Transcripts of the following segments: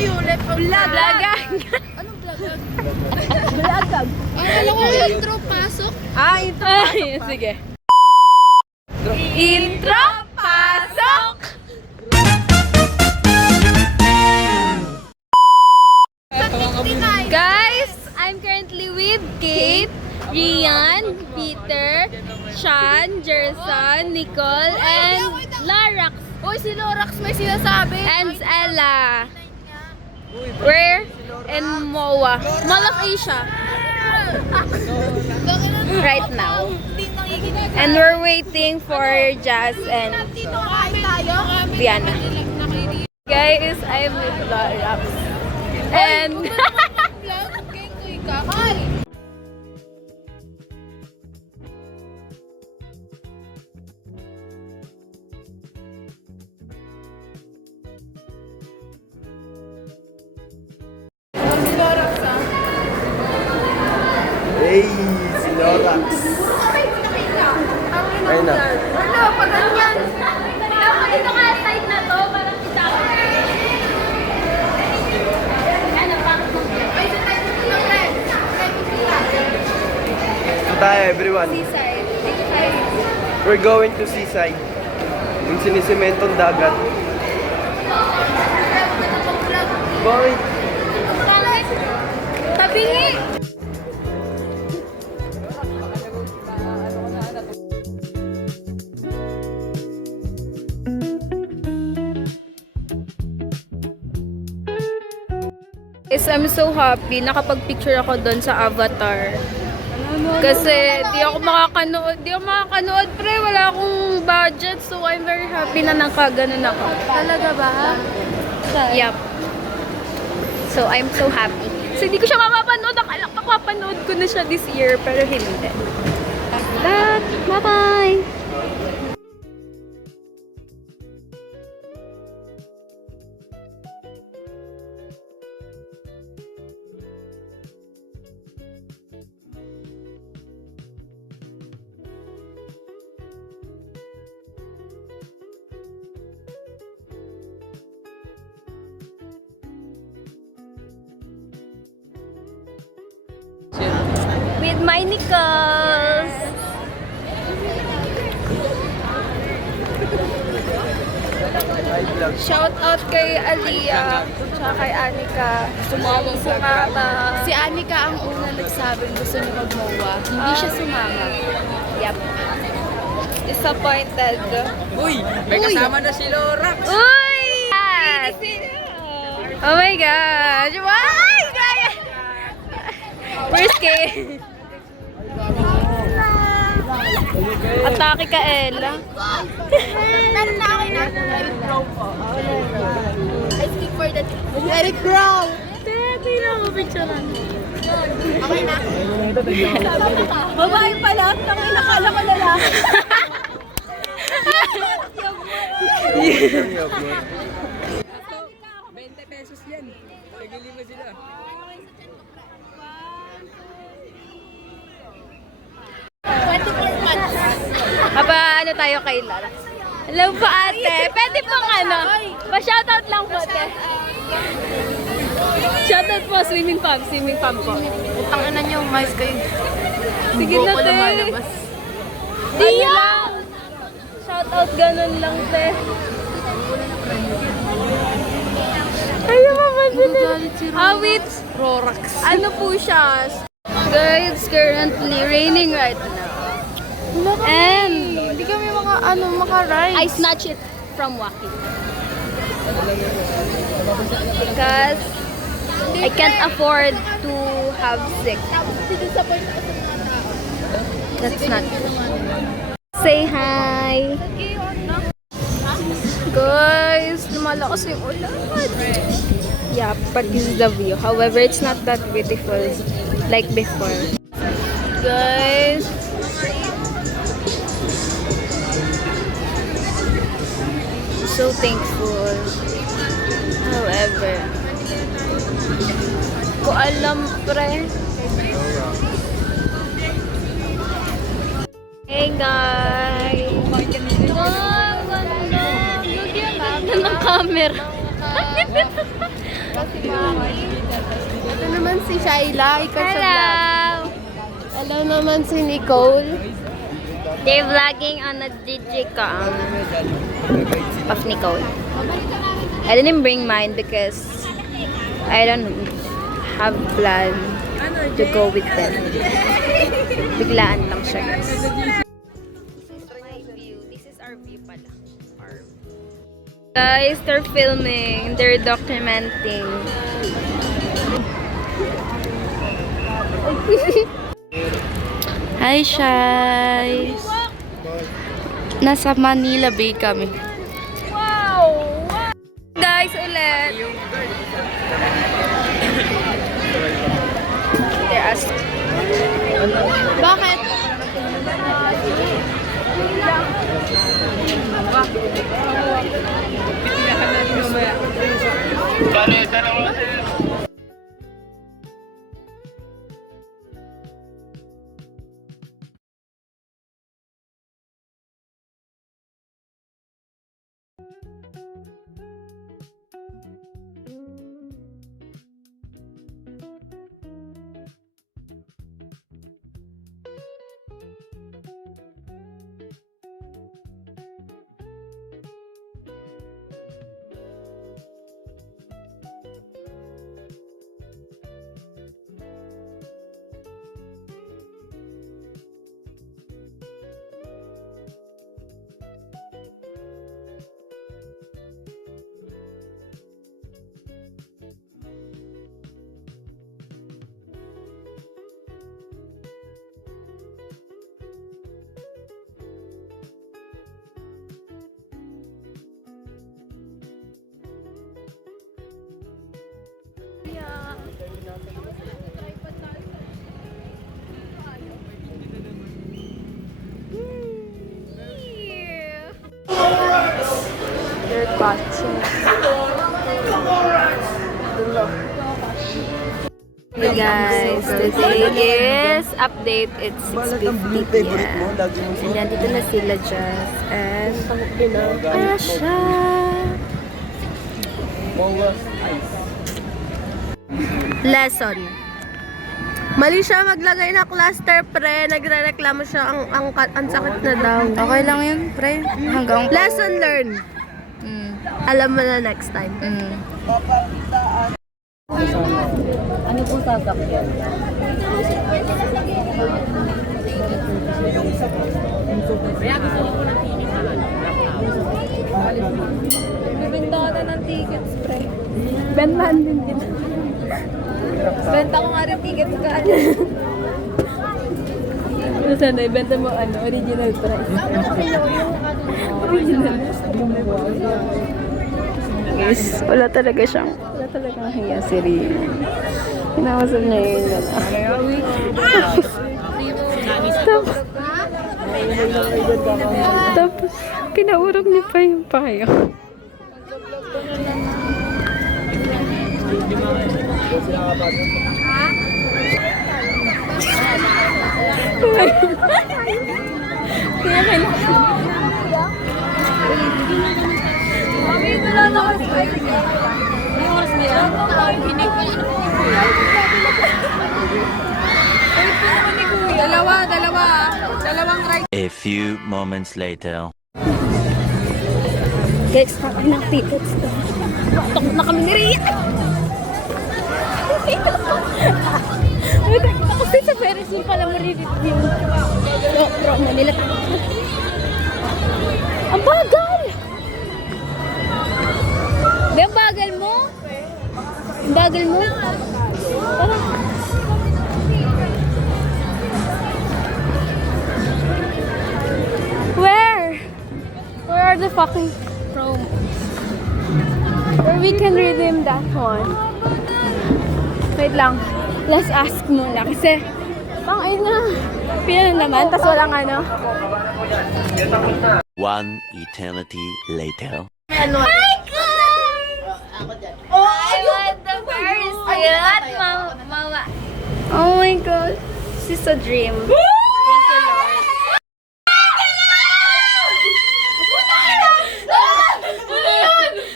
kayo ulit. Vlogag. Anong vlogag? Vlogag. Alam ko intro, pasok. Intro. Sige. Intro, pasok! Guys, I'm currently with Kate, Rian, Peter, Sean, Jerson, Nicole, and Larax. Uy, si Lorax may sinasabi. And Ella. We're in MOA, Mall of Asia. Right now. And we're waiting for Jazz and Diana. Guys, I'm with Larax. And Hey, si Lorax. Ayun na. ano, pag ganyan. Dito ka side na to, parang kita ko. Ano, bakit mo? So tayo, everyone. Seaside. Dito tayo. We're going to seaside. Yung sinisimentong dagat. Bakit? Tabingi! Guys, I'm so happy. Nakapag-picture ako doon sa Avatar. Kasi di ako makakanood pre. Wala akong budget. So I'm very happy na nakaganon ako. Talaga ba? Yup. So I'm so happy. So hindi ko siya mapapanood. Akala ko mapapanood ko na siya this year. Pero hindi. Bye-bye! With my Nichols! Shout out kay Aliyah, tsaka kay Anika. Sumama. Si Anika ang una nagsabing gusto niya mag-MOA. Hindi siya sumama. Yep. Disappointed. Uy, may kasama na si Lorax. Uy! Oh my gosh! Why? Gaya! Where's Kay? Atake ka, Ella. Meron na ako na. I speak for the Eric Brown. Tete na ako picturean. Okay na. Babae pala. Tangay nakala ko lalaki. 20 pesos yan. Nagili mo sila. Aba, ano tayo kay Lara? Hello po ate. Pwede pong ano? Pa-shoutout lang po ate. Shoutout po, swimming pump po. Ang ina niyo, mais kayo. Sige na te. Tia! Shoutout ganun lang te. Ayaw mamansin na. Awit. Rorax. Ano po siya? Guys, it's currently raining right now. And Hindi kami maka-ride. I snatch it from Waki. Because I can't afford to have sick. That's not Say hi! Guys, lumalakas yung ulan. Yeah, but this is the view. However, it's not that beautiful like before. Guys, so thankful. However, ko alam pre. Hey guys! Wow, ganda! Look yung ganda ng camera. Ito naman si Shaila. Ikaw sa Hello! vlog. Hello naman si Nicole. They're vlogging on a Digicom of Nicole. I didn't bring mine because I don't have plan to go with them. Biglaan lang siya, guys. My view. This is our view pala. Guys, they're filming. They're documenting. Hi, Shai. Nasa Manila Bay kami. Guys, ulit. They're asking. Bakit? They're watching. Hey guys, today is update. It's 6:50 p.m. And yan, dito na sila Jess and Asha. Lesson. Mali siya maglagay na cluster, pre. Nagre-reklamo siya ang sakit na daw. Okay lang yun, pre. Hanggang Lesson learned. Alam mo na next time. Ano pong sasakyan? Bibenta ko na ng tickets, pre. Bentahan din dito. Benta ko nga rin tickets ka. Sana, ibenta mo original price. Original. Guys, wala talagang hiya si Rino. Hinakasal niya yun. Tapos, pinaurog niya pa yung payo. Dalawang right. A few moments later. Guys, kakain ng tickets to. Takot na kami ni Rian. Kasi sa Ferris wheel pala marireview. Pro Manila. Ang bagal! Di, ang bagal mo? Ang bagal mo? Tara. Where are the fucking promos? Where we can redeem that one. Wait lang. Let's ask muna kasi na. Pila naman, tas walang ano. One eternity later. Hi, guys! I want the first yet, Mama. Oh my God. This is a dream. Thank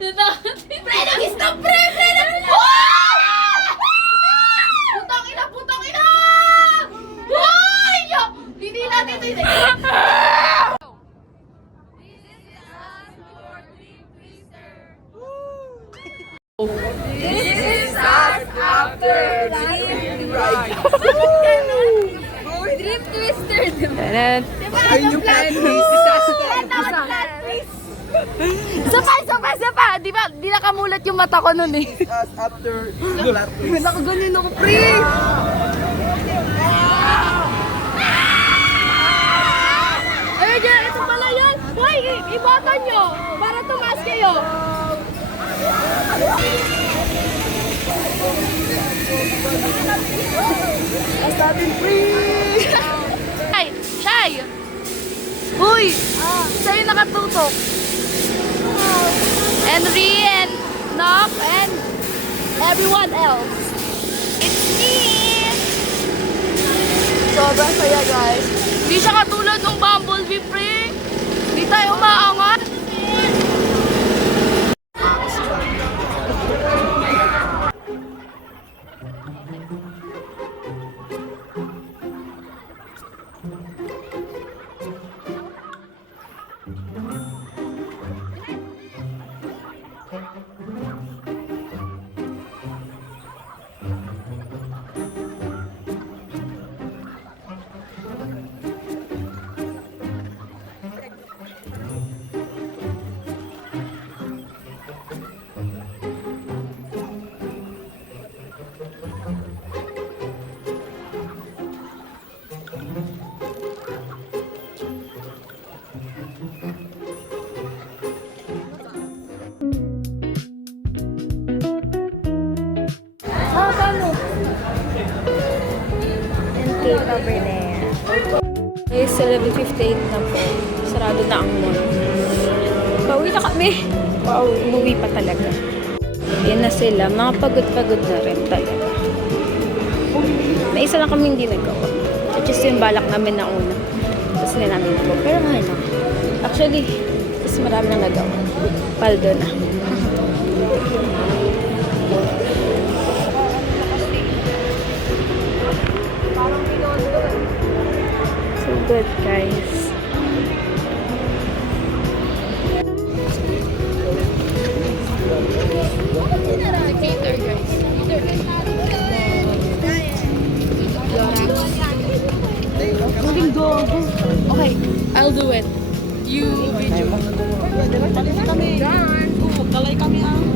you, Lord. Pre, nag-stop, pre! Drip twister, diba? Isa pa! Di nakamulat yung mata ko nun eh. After flat twist. Nakaganin ako, pre! Ay, ito pala yan! Hoy, ibotan nyo! Para tumaas kayo! Shy! Shy! Uy! Sa'yo nakatutok. Henry and Knock and everyone else. It's me! Sobrang saya, guys. Hindi siya katulad ng Bumblebee, pre. Hindi tayo umaangat. Over there. Guys, 11:58 na po. Sarado na ang mall. Pauwi na kami. Wow, umuwi pa talaga. Yan na sila. Mga pagod-pagod na rin talaga. May isa lang kami hindi nagawa. Just yung balak namin na una. Tapos hindi namin nagawa. Pero mahal na. Actually, mas marami na nagawa. Paldo na. So good, guys. Okay, I'll do it. You video. Kalay kami ang.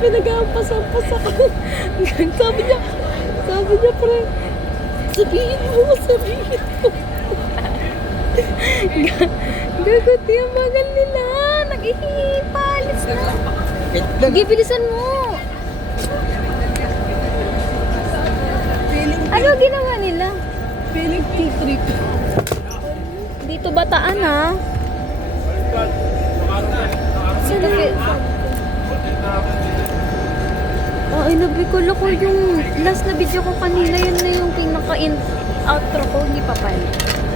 Pinag-aampas-ampas ako. Sabi niya, pre, sabihin mo. Gaguti ang magal nila. Nag-ihipalis na. Gibilisan mo. Ano ginawa nila? Feeling trip. Dito bataan, ha? Ay, nabikolo ko yung last na video ko kanina. Yun na yung pinaka-outro ko. Hindi pa pala.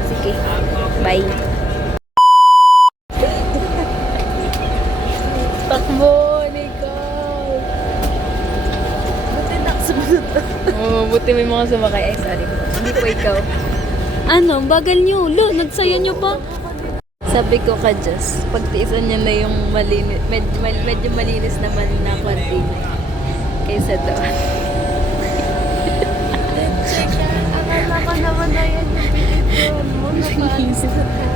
Sige. Bye. Takbo, Nicole. Buti nakasunod. Oo, buti may mga sumakay. Ay, sorry. Hindi po ikaw. Ano? Bagal nyo. Lo, nagsaya nyo pa. Sabi ko ka, Diyos, pagtiisan niya na yung malinis, medyo malinis naman na kwartina kaysa doon. Akala ko naman na yan yung pinipon mo. Nakaisip na tayo.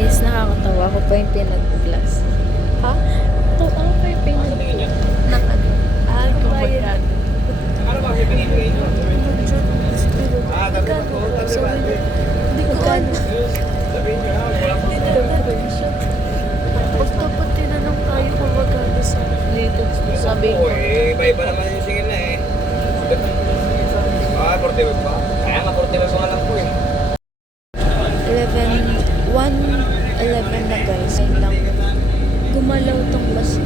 Guys, nakakatawa ko pa yung pinag-glass. Ha? Ito, ano pa yung pinag-glass? Nakano? Ano ba yan? Ano ba yung pinag-glass? Hindi ko ano. Pagtapat tinanong tayo kung magkano sa dito. Sabi ko. Iba-iba naman yung singil na eh. 45 pa? Kaya nga 45 pa nga lang po eh. 1:11 na guys. Ayun lang. Gumalaw tong bus.